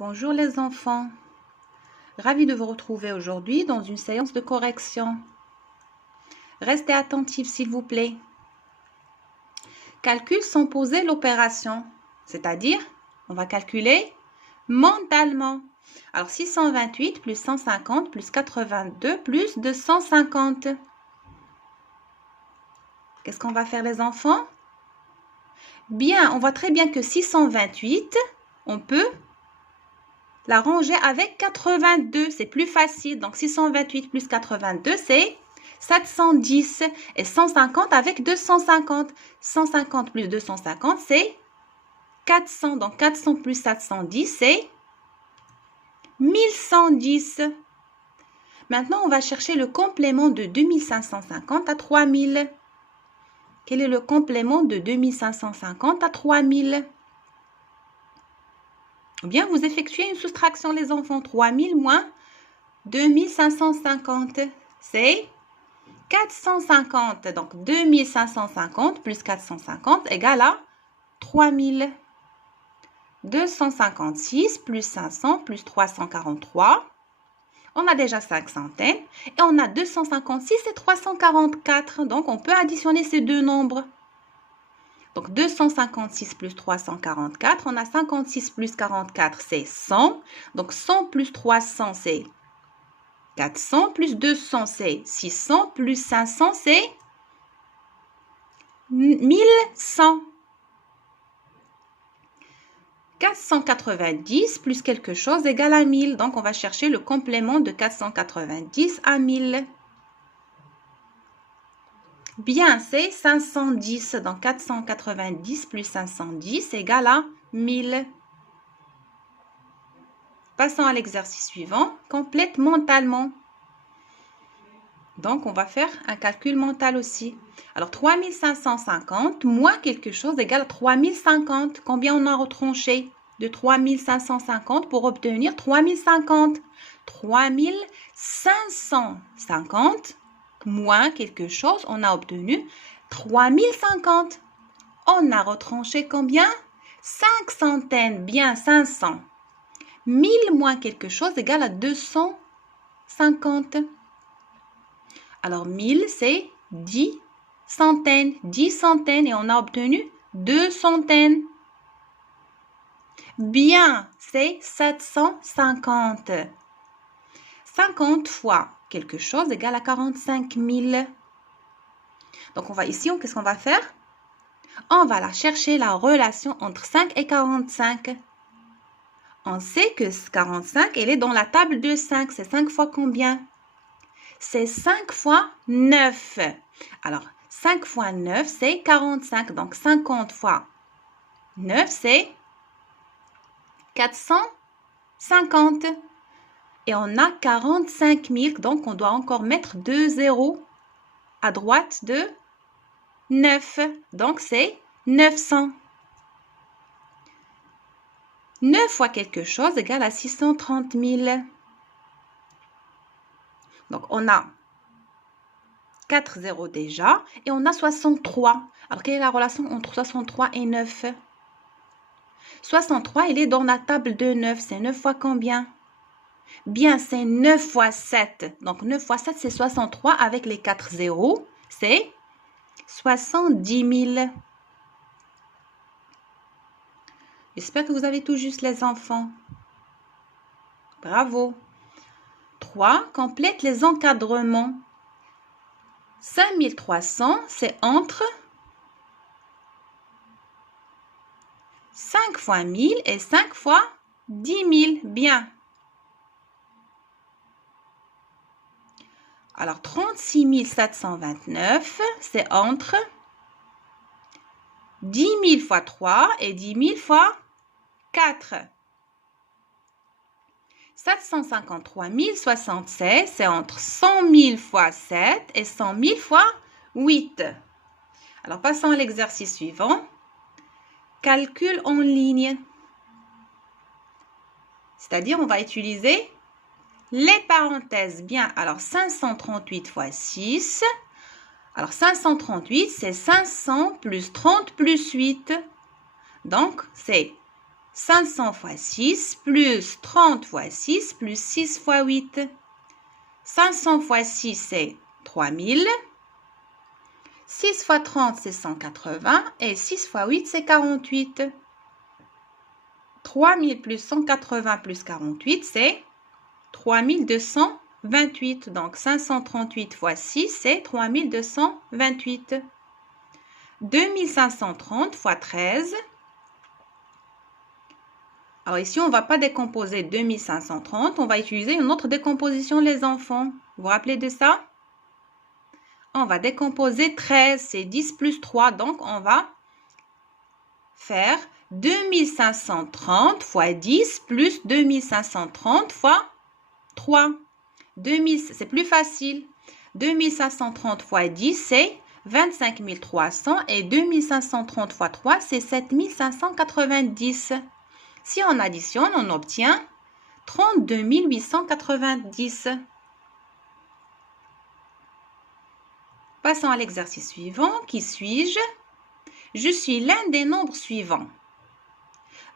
Bonjour les enfants, ravi de vous retrouver aujourd'hui dans une séance de correction. Restez attentifs s'il vous plaît. Calcul sans poser l'opération, c'est-à-dire on va calculer mentalement. Alors 628 plus 150 plus 82 plus 250. Qu'est-ce qu'on va faire les enfants? Bien, on voit très bien que 628, on peut la ranger avec 82, c'est plus facile. Donc 628 plus 82, c'est 710. Et 150 avec 250. 150 plus 250, c'est 400. Donc 400 plus 710, c'est 1110. Maintenant, on va chercher le complément de 2550 à 3000. Quel est le complément de 2550 à 3000? Ou bien vous effectuez une soustraction les enfants. 3000 moins 2550, c'est 450. Donc 2550 plus 450 égale à 3000. 256 plus 500 plus 343. On a déjà 5 centaines. Et on a 256 et 344. Donc on peut additionner ces deux nombres. Donc 256 plus 344, on a 56 plus 44, c'est 100. Donc 100 plus 300, c'est 400, plus 200, c'est 600, plus 500, c'est 1100. 490 plus quelque chose égale à 1000. Donc on va chercher le complément de 490 à 1000. Bien, c'est 510. Donc 490 plus 510 égale à 1000. Passons à l'exercice suivant. Complète mentalement. Donc, on va faire un calcul mental aussi. Alors, 3550 moins quelque chose égale à 3050. Combien on a retranché de 3550 pour obtenir 3050? 3550 moins quelque chose, on a obtenu 3050. On a retranché combien? 5 centaines, bien 500. 1000 moins quelque chose égale à 250. Alors 1000 c'est 10 centaines. 10 centaines et on a obtenu 2 centaines. Bien, c'est 750. 50 fois quelque chose égale à 45 000. Donc on va ici, qu'est-ce qu'on va faire? On va la chercher la relation entre 5 et 45. On sait que 45, elle est dans la table de 5. C'est 5 fois combien? C'est 5 fois 9. Alors, 5 fois 9, c'est 45. Donc, 50 fois 9, c'est 450. Et on a 45 000. Donc, on doit encore mettre 2 zéros à droite de 9. Donc, c'est 900. 9 fois quelque chose égale à 630 000. Donc, on a 4 zéros déjà et on a 63. Alors, quelle est la relation entre 63 et 9? 63, il est dans la table de 9. C'est 9 fois combien? Bien, c'est 9 fois 7. Donc, 9 fois 7, c'est 63 avec les 4 zéros. C'est 70 000. J'espère que vous avez tout juste les enfants. Bravo. 3. Complète les encadrements. 5300, c'est entre 5 fois 1000 et 5 fois 10 000. Bien. Alors, 36 729, c'est entre 10 000 fois 3 et 10 000 fois 4. 753 076, c'est entre 100 000 fois 7 et 100 000 fois 8. Alors, passons à l'exercice suivant. Calcul en ligne. C'est-à-dire, on va utiliser les parenthèses. Bien, alors 538 fois 6. Alors, 538, c'est 500 plus 30 plus 8. Donc, c'est 500 fois 6 plus 30 fois 6 plus 6 fois 8. 500 fois 6, c'est 3000. 6 fois 30, c'est 180. Et 6 fois 8, c'est 48. 3000 plus 180 plus 48, c'est 3228. Donc 538 fois 6, c'est 3228. 2530 fois 13. Alors ici, on ne va pas décomposer 2530, on va utiliser une autre décomposition, les enfants. Vous vous rappelez de ça? On va décomposer 13, c'est 10 plus 3, donc on va faire 2530 fois 10 plus 2530 fois 3. C'est plus facile. 2530 fois 10, c'est 25 300 et 2530 fois 3, c'est 7590. Si on additionne, on obtient 32 890. Passons à l'exercice suivant. Qui suis-je? Je suis l'un des nombres suivants.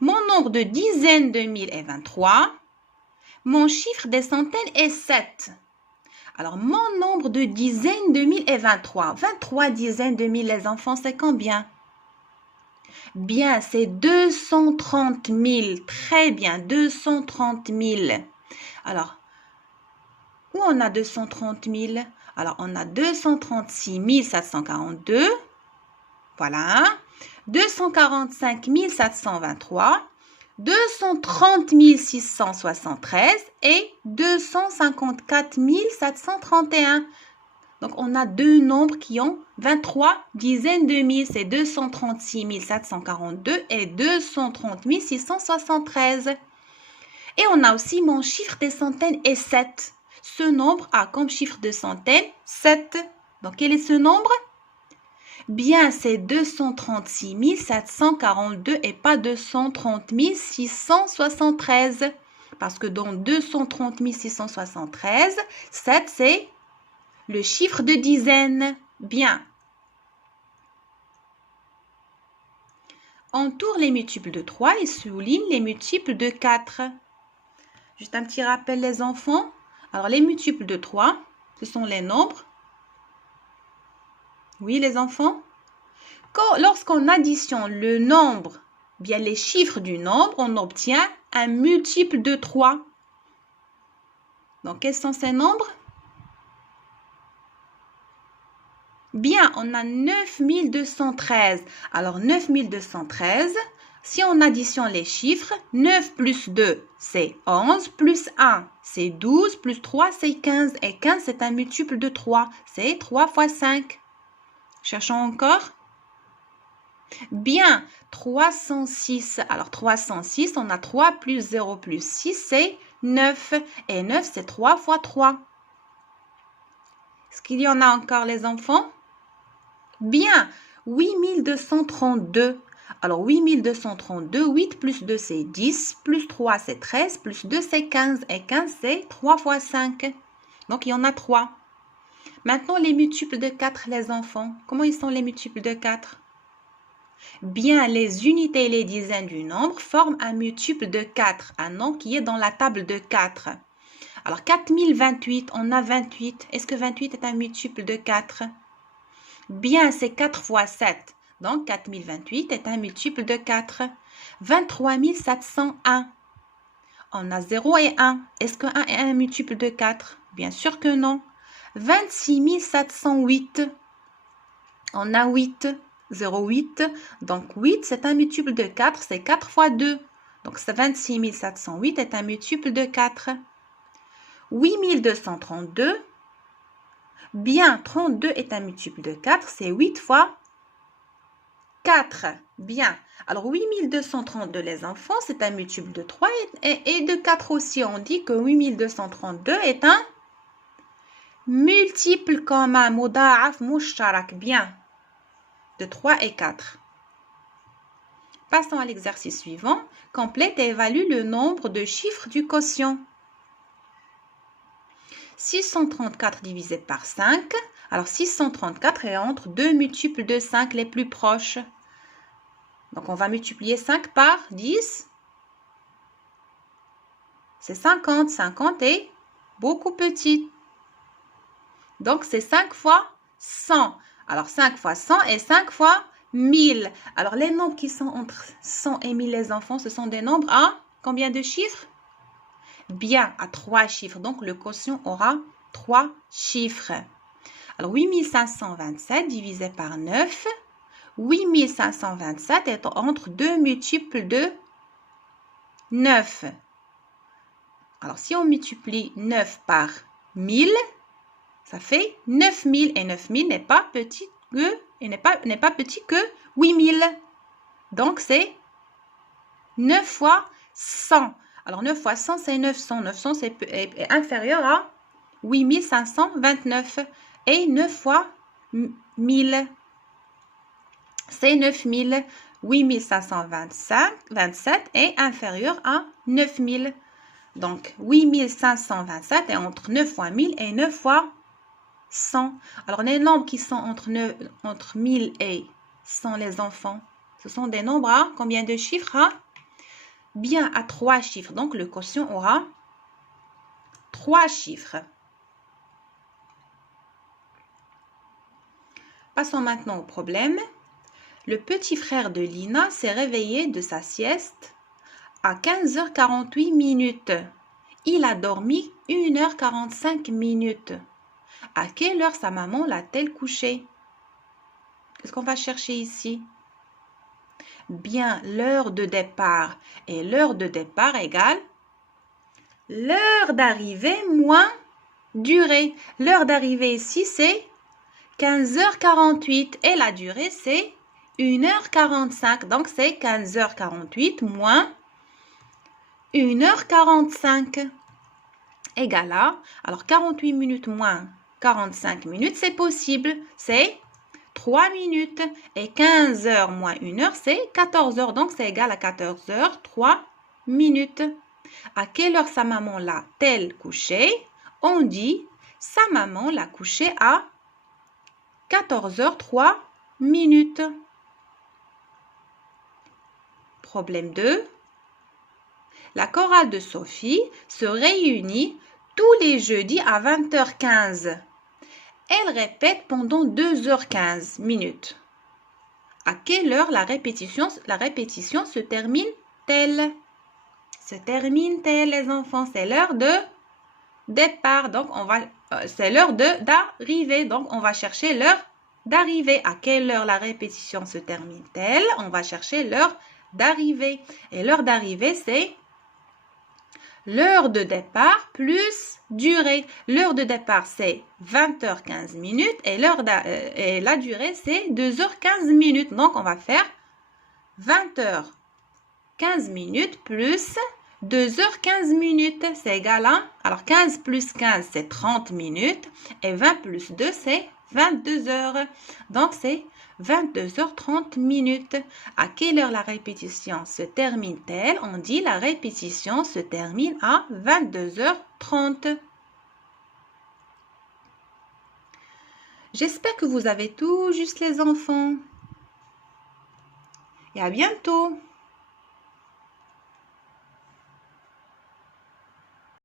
Mon nombre de dizaines de mille est 23. Mon chiffre des centaines est 7. Alors, mon nombre de dizaines de mille est 23. 23 dizaines de mille, les enfants, c'est combien? Bien, c'est 230 000. Très bien, 230 000. Alors, où on a 230 000? Alors, on a 236 742. Voilà. 245 723. 230 673 et 254 731. Donc, on a deux nombres qui ont 23 dizaines de mille. C'est 236 742 et 230 673. Et on a aussi mon chiffre des centaines est 7. Ce nombre a comme chiffre de centaines 7. Donc, quel est ce nombre? Bien, c'est 236 742 et pas 230 673. Parce que dans 230 673, 7, c'est le chiffre de dizaine. Bien. Entoure les multiples de 3 et souligne les multiples de 4. Juste un petit rappel, les enfants. Alors, les multiples de 3, ce sont les nombres. Oui, les enfants? Lorsqu'on additionne le nombre, bien les chiffres du nombre, on obtient un multiple de 3. Donc, quels sont ces nombres? Bien, on a 9213. Alors, 9213, si on additionne les chiffres, 9 plus 2, c'est 11, plus 1, c'est 12, plus 3, c'est 15. Et 15, c'est un multiple de 3. C'est 3 fois 5. Cherchons encore. Bien, 306. Alors, 306, on a 3 plus 0 plus 6, c'est 9. Et 9, c'est 3 fois 3. Est-ce qu'il y en a encore, les enfants? Bien, 8232. Alors, 8232, 8 plus 2, c'est 10, plus 3, c'est 13, plus 2, c'est 15. Et 15, c'est 3 fois 5. Donc, il y en a 3. Maintenant, les multiples de 4, les enfants. Comment ils sont les multiples de 4? Bien, les unités et les dizaines du nombre forment un multiple de 4, un nombre qui est dans la table de 4. Alors, 4028, on a 28. Est-ce que 28 est un multiple de 4? Bien, c'est 4 fois 7. Donc, 4028 est un multiple de 4. 23 701. On a 0 et 1. Est-ce que 1 est un multiple de 4? Bien sûr que non. 26 708. On a 8. 0,8. Donc, 8, c'est un multiple de 4. C'est 4 fois 2. Donc, 26 708 est un multiple de 4. 8232. Bien, 32 est un multiple de 4. C'est 8 fois 4. Bien. Alors, 8232, les enfants, c'est un multiple de 3 et de 4 aussi. On dit que 8232 est un multiple commun. Muda'af mushtarak. Bien. De 3 et 4. Passons à l'exercice suivant. Complète et évalue le nombre de chiffres du quotient. 634 divisé par 5. Alors, 634 est entre deux multiples de 5 les plus proches. Donc, on va multiplier 5 par 10. c'est 50. 50 est beaucoup petit. Donc, c'est 5 fois 100. Alors, 5 fois 100 et 5 fois 1000. Alors, les nombres qui sont entre 100 et 1000, les enfants, ce sont des nombres à combien de chiffres? Bien, à 3 chiffres. Donc, le quotient aura 3 chiffres. Alors, 8527 divisé par 9. 8527 est entre deux multiples de 9. Alors, si on multiplie 9 par 1000, ça fait 9000. Et 9000 n'est pas petit que 8000. Donc, c'est 9 fois 100. Alors, 9 fois 100, c'est 900. 900 est inférieur à 8529. Et 9 fois 1000, c'est 9000. 8527 est inférieur à 9000. Donc, 8527 est entre 9 fois 1000 et 9 fois 100. Alors, les nombres qui sont entre 1000 et 100, les enfants, ce sont des nombres à combien de chiffres? Bien, à 3 chiffres. Donc, le quotient aura 3 chiffres. Passons maintenant au problème. Le petit frère de Lina s'est réveillé de sa sieste à 15h48 minutes. Il a dormi 1h45 minutes. À quelle heure sa maman l'a-t-elle couché? Qu'est-ce qu'on va chercher ici? Bien, l'heure de départ. Et l'heure de départ égale l'heure d'arrivée moins durée. L'heure d'arrivée ici, c'est 15h48. Et la durée, c'est 1h45. Donc, c'est 15h48 moins 1h45 égale à, alors 48 minutes moins 45 minutes, c'est possible, c'est 3 minutes. Et 15 heures moins 1 heure, c'est 14 heures. Donc, c'est égal à 14 heures, 3 minutes. À quelle heure sa maman l'a-t-elle couché? On dit, sa maman l'a couché à 14 heures, 3 minutes. Problème 2. La chorale de Sophie se réunit tous les jeudis à 20h15. Elle répète pendant 2h15 minutes. À quelle heure la répétition se termine-t-elle? Se termine-t-elle, les enfants? C'est l'heure de départ. Donc, c'est l'heure d'arrivée. Donc, on va chercher l'heure d'arrivée. À quelle heure la répétition se termine-t-elle? On va chercher l'heure d'arrivée. Et l'heure d'arrivée, c'est l'heure de départ plus durée. L'heure de départ, c'est 20h15 minutes et la durée, c'est 2h15 minutes. Donc, on va faire 20h15 minutes plus 2h15 minutes. C'est égal à, alors 15 plus 15, c'est 30 minutes et 20 plus 2, c'est 22 heures. Donc, c'est 22h30 minutes. À quelle heure la répétition se termine-t-elle? On dit la répétition se termine à 22h30. J'espère que vous avez tout juste, les enfants. Et à bientôt.